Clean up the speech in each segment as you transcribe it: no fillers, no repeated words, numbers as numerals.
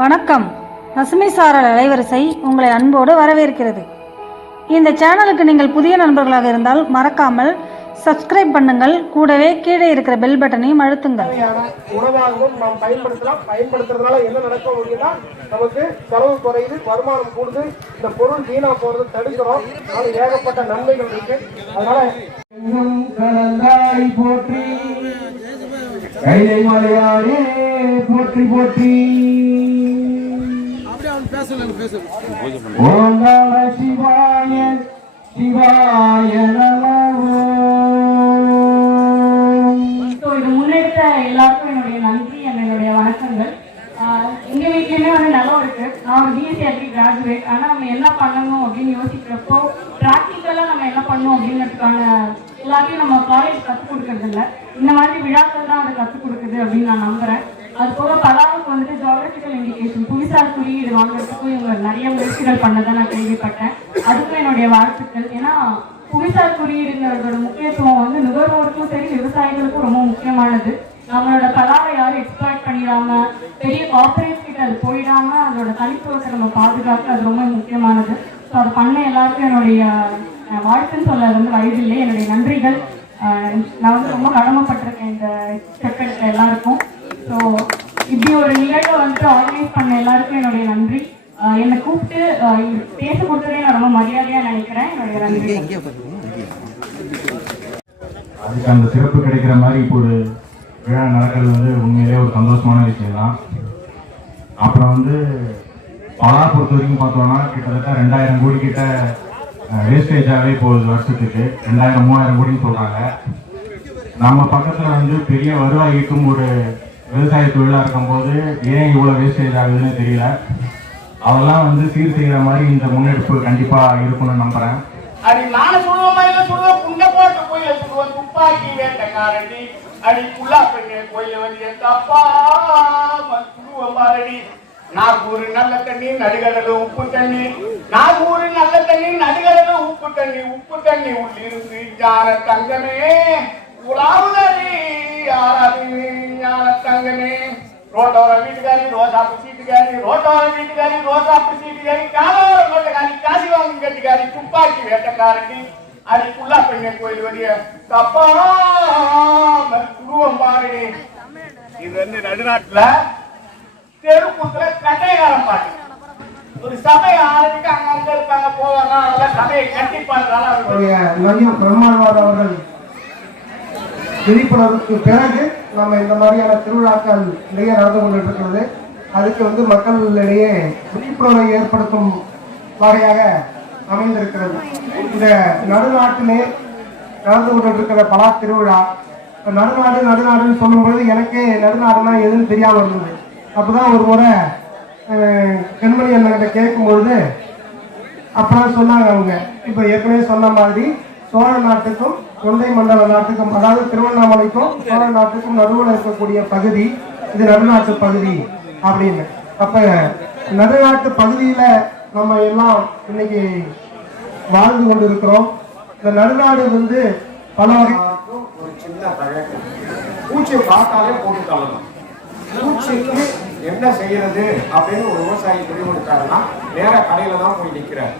வணக்கம். பசுமை சாரல் அலைவரிசை உங்களை அன்போடு வரவேற்கிறது. இந்த சேனலுக்கு நீங்கள் புதிய நண்பர்களாக இருந்தால் மறக்காமல் சப்ஸ்கிரைப் பண்ணுங்கள். கூடவே கீழே இருக்கிற பெல் பட்டனையும் அழுத்துங்கள். உணவாகவும் நாம் பயன்படுத்துறதுனால என்ன நடக்கும் அப்படின்னா நமக்கு செலவு குறையுது, வருமானம் கூடுது, இந்த பொருள் வீணா போறது தடுக்கிறோம். அது ஏகப்பட்ட நன்மைகள் இருக்கு. அதனால போற்றி கைலை மலையாரே போற்றி போற்றி. ஓம் நம சிவாய சிவாய நமோ. இது முன்னெடுத்த எல்லாருக்கும் என்னுடைய நன்றி, என்னுடைய வணக்கங்கள். எங்க வீட்லயுமே நல்லா இருக்கு. நான் ஒரு பிஎஸ்சி அக்ரி கிராஜுவேட். ஆனா நம்ம என்ன பண்ணணும் அப்படின்னு யோசிக்கிறப்போ பிராக்டிக்கலா நம்ம என்ன பண்ணணும் அப்படிங்கிறதுக்கான எல்லாத்தையும் நம்ம காலேஜ் கற்றுக் கொடுக்கறது இல்லை. இந்த மாதிரி விழாக்கள் தான் அதை கற்றுக் கொடுக்குது அப்படின்னு நான் நம்புறேன். அது போக பலாவுக்கு ஜியோகிராபிக்கல் இண்டிகேஷன் புவிசார் குறியீடு வாங்குறதுக்கும் இவங்க நிறைய முயற்சிகள் பண்ணதான் நான் கேள்விப்பட்டேன். அதுக்கும் என்னுடைய வாழ்த்துக்கள். ஏன்னா புவிசார் குறியீடுங்கிறதோட முக்கியத்துவம் நுகர்வோருக்கும் சரி விவசாயிகளுக்கும் ரொம்ப முக்கியமானது. நம்மளோட பலாவை யாரும் எக்ஸ்ப்ளாய்ட் பண்ணிடாம பெரிய கார்பரேட் கிட்ட அது போயிடாம அதோட தனித்துவத்தை நம்ம பாதுகாக்க அது ரொம்ப முக்கியமானது. ஸோ அதை பண்ண எல்லாருக்கும் என்னுடைய வாழ்த்துன்னு சொல்ல வயதில்லை, என்னுடைய நன்றிகள். நான் ரொம்ப கடமைப்பட்டிருக்கேன் இந்த செப்பெடுக்க எல்லாருக்கும். ஸோ இப்படி ஒரு நிகழ்வை ஆர்கனைஸ் பண்ண எல்லாருக்கும் என்னுடைய நன்றி. என்னை கூப்பிட்டு பேச கொடுத்ததே நான் ரொம்ப மரியாதையாக நினைக்கிறேன். என்னுடைய நன்றி. அதுக்கு அந்த சிறப்பு கிடைக்கிற மாதிரி இப்போ ஒரு விழா நடக்கிறது உண்மையிலே ஒரு சந்தோஷமான விஷயம் தான். அப்புறம் பலா பொறுத்த வரைக்கும் பார்த்தோம்னா கிட்டத்தட்ட 2000 கோடி கிட்ட வேஸ்டேஜாகவே போகுது வருஷத்துக்கு. 2000-3000 கோடின்னு சொல்கிறாங்க. நம்ம பக்கத்தில் பெரிய வருவாய் ஈட்டும் ஒரு விவசாய தொழிலாக இருக்கும்போது ஏன் இவ்வளோ வேஸ்டேஜ் ஆகுதுன்னு தெரியல. அதெல்லாம் சீர் செய்கிற மாதிரி இந்த முன்னெடுப்பு கண்டிப்பாக இருக்குன்னு நம்புகிறேன். அடி நான சுடுவோம் சுடுவோம் புண்ண போட்டு கோயில சுடுவோம் துப்பாக்கி வேட்டக்காரடி அடி புல்லா பெண்ணே கோயில வந்து தப்பா சுடுவோம் பாரடி. நாகூர் நல்ல தண்ணி நடுகடல உப்பு தண்ணி, நாகூர் நல்ல தண்ணி நடுகடல உப்பு தண்ணி, உப்பு தண்ணி உள்ளிருந்து ஞான தங்கமே உலாவுதடி யாராது ஞான தங்கமே. ரோட்டோர வீட்டுக்காரி ரோசாப்பு சீட்டுக்காரி, ரோட்டோர வீட்டுக்காரி ரோசாப்பு சீட்டுக்காரி, காலோர ரோட்டக்காரி காசி வாங்கி கட்டிக்காரி துப்பாக்கி வேட்டக்காரடி அடி புல்லா பெண்ணே கோயில் வழிய தப்பா குருவம் பாருடி. இது நடுநாட்டுல தெருக்கூத்துல கட்டைகாரம் பாட்டு ஒரு சபை ஆரம்பிக்க அங்க இருக்காங்க போவாங்க. அதெல்லாம் சபையை கட்டி பாடுறாங்க. பிரம்மாழ்வார் அவர்கள் விழிப்புணர்வுக்கு பிறகு நம்ம இந்த மாதிரியான திருவிழாக்கள் நிறைய நடந்து கொண்டிருக்கிறது. அதுக்கு மக்களிடையே விழிப்புணர்வை ஏற்படுத்தும் வகையாக அமைந்திருக்கிறது. இந்த நடுநாட்டிலே நடந்து கொண்டிருக்கிற பலா திருவிழா நடுநாடுன்னு சொல்லும்பொழுது எனக்கே நடுநாடுனா எதுன்னு தெரியாம இருந்தது. அப்பதான் ஒரு முறை கண்மணி அண்ணன் கேட்கும்பொழுது அப்பதான் சொன்னாங்க அவங்க இப்ப ஏற்கனவே சொன்ன மாதிரி சோழ நாட்டுக்கும் தொண்டை மண்டல நாட்டுக்கும், அதாவது திருவண்ணாமலைக்கும் சோழ நாட்டுக்கும் நடுவில் இருக்கக்கூடிய பகுதி இது நடுநாட்டு பகுதி அப்படின்னு. அப்ப நடுநாட்டு பகுதியில நம்ம எல்லாம் இன்னைக்கு வாழ்ந்து கொண்டு இருக்கிறோம். இந்த நடுநாடு பல வகை ஒரு சின்ன பழக்கம். பூச்சியை பார்த்தாலே போட்டு தள்ளணும். பூச்சிக்கு என்ன செய்யறது அப்படின்னு ஒரு விவசாயி முடிவெடுத்தாருன்னா நேர கடையில தான் போய் நிற்கிறார்.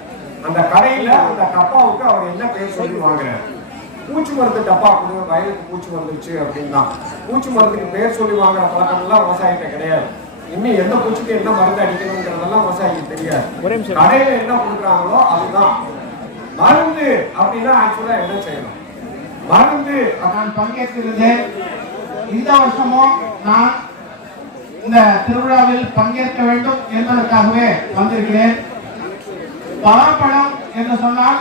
அந்த கடையில அந்த டப்பாவுக்கு அவர் என்ன பேர் சொல்லி வாங்குறாரு? பூச்சி மருந்து டப்பா கொடு, வயலுக்கு பூச்சி வந்துருச்சு அப்படின்னா பூச்சி மருந்துக்கு பேர் சொல்லி வாங்குற பழக்கம் எல்லாம் விவசாயிகிட்ட கிடையாது. இன்னும் எந்த பூச்சிக்கு என்ன மருந்து அடிக்கணுங்கிறதெல்லாம் விவசாயிக்கு தெரியாது. கடையில என்ன கொடுக்குறாங்களோ அதுதான் மருந்து. அப்படின்னா ஆக்சுவலா என்ன செய்யணும்? மருந்து. நான் பங்கேற்கிறது இந்த வருஷமும் நான் இந்த திருவிழாவில் பங்கேற்க வேண்டும் என்பதற்காகவே வந்திருக்கிறேன். பலாப்பழம் என்று சொன்னால்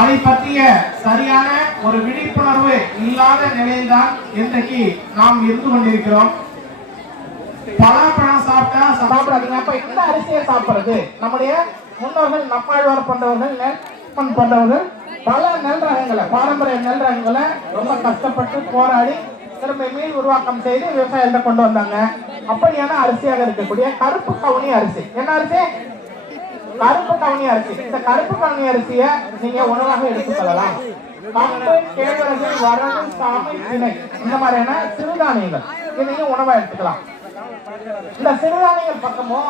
அதை பற்றிய சரியான ஒரு விழிப்புணர்வு இல்லாத நிலையில்தான் இன்றைக்கு நாம் இருந்து கொண்டிருக்கிறோம். பலாப்பழம் சாப்பிடாதீங்க. அப்ப இந்த அரிசியை சாப்பிடுறது நம்முடைய முன்னோர்கள் நம்மாழ்வார் பண்றவர்கள் பல நெல் ரகங்களை, பாரம்பரிய நெல் ரகங்களை ரொம்ப கஷ்டப்பட்டு போராடி திரும்ப மீள் உருவாக்கம் செய்து விவசாயத்தை கொண்டு வந்தாங்க. அப்படியான அரிசியாக இருக்கக்கூடிய கருப்பு கவுனி அரிசி. என்ன அரிசி? கருப்பு கவுனி அரிசி. இந்த கருப்பு கவுனி அரிசியை நீங்க உணவாக எடுத்துக்கொள்ளலாம். கம்பு, கேழ்வரகு, வரகு, சாமை, திணை இந்த மாதிரியான சிறுதானியங்கள் இதையும் உணவா எடுத்துக்கலாம். இந்த சிறுதானியங்கள் பக்கமும்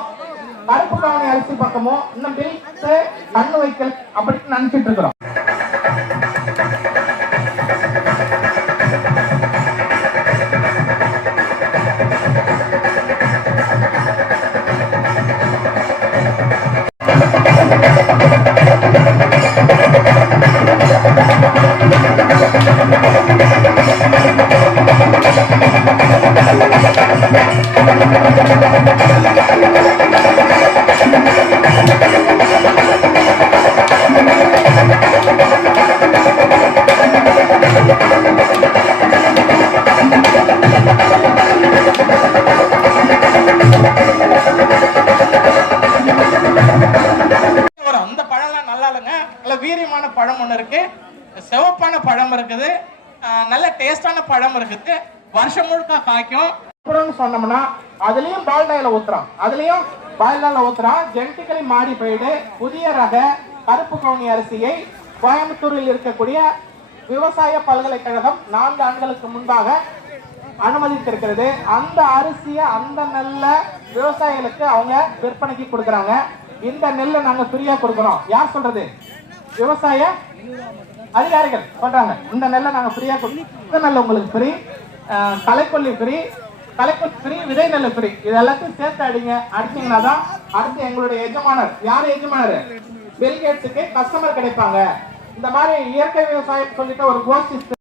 கருப்பு கவனி அரிசி பக்கமும் இன்னும் பில்ஸ் கண்ணு வைக்கல் அப்படின்னு நினைச்சிட்டு இருக்கிறோம். அந்த பழம்லாம் நல்லா இல்லைங்க. நல்ல வீரியமான பழம் ஒன்று இருக்கு, சிவப்பான பழம் இருக்குது, நல்ல டேஸ்டான பழம் இருக்குது, வருஷம் முழுக்க காய்க்கும். சொன்னோம்னா அதுலயும் பால்டாயில ஊத்துறான், அதுலயும் பால்டாயில ஊத்துறான். ஜெனட்டிக்கலி மாடிஃபைடு புதிய ரக கருப்பு கவுனி அரிசியை கோயம்புத்தூரில் இருக்கக்கூடிய விவசாய பல்கலைக்கழகம் 4 ஆண்டுகளுக்கு முன்பாக அனுமதித்திருக்கிறது. அந்த அரிசியை அந்த நெல்ல விவசாயிகளுக்கு அவங்க விற்பனைக்கு கொடுக்குறாங்க. இந்த நெல்லை நாங்க ஃப்ரீயா கொடுக்குறோம். யார் சொல்றது? விவசாய அதிகாரிகள் சொல்றாங்க. இந்த நெல்லை நாங்க ஃப்ரீயா கொடுக்குறோம். இந்த நெல் உங்களுக்கு ஃப்ரீ, களைக்கொல்லி ஃப்ரீ, களைக்கொல்லி ஃப்ரீ, விதை நெல் ஃப்ரீ. இது எல்லாத்தையும் சேர்த்து அடிச்சீங்கன்னா தான் அடுத்து எங்களுடைய எஜமானர், யார் எஜமானர்? பில் கேட்ஸுக்கு கஸ்டமர் கிடைப்பாங்க. இந்த மாதிரி இயற்கை விவசாயம் சொல்லிட்டு ஒரு கோஷ்டி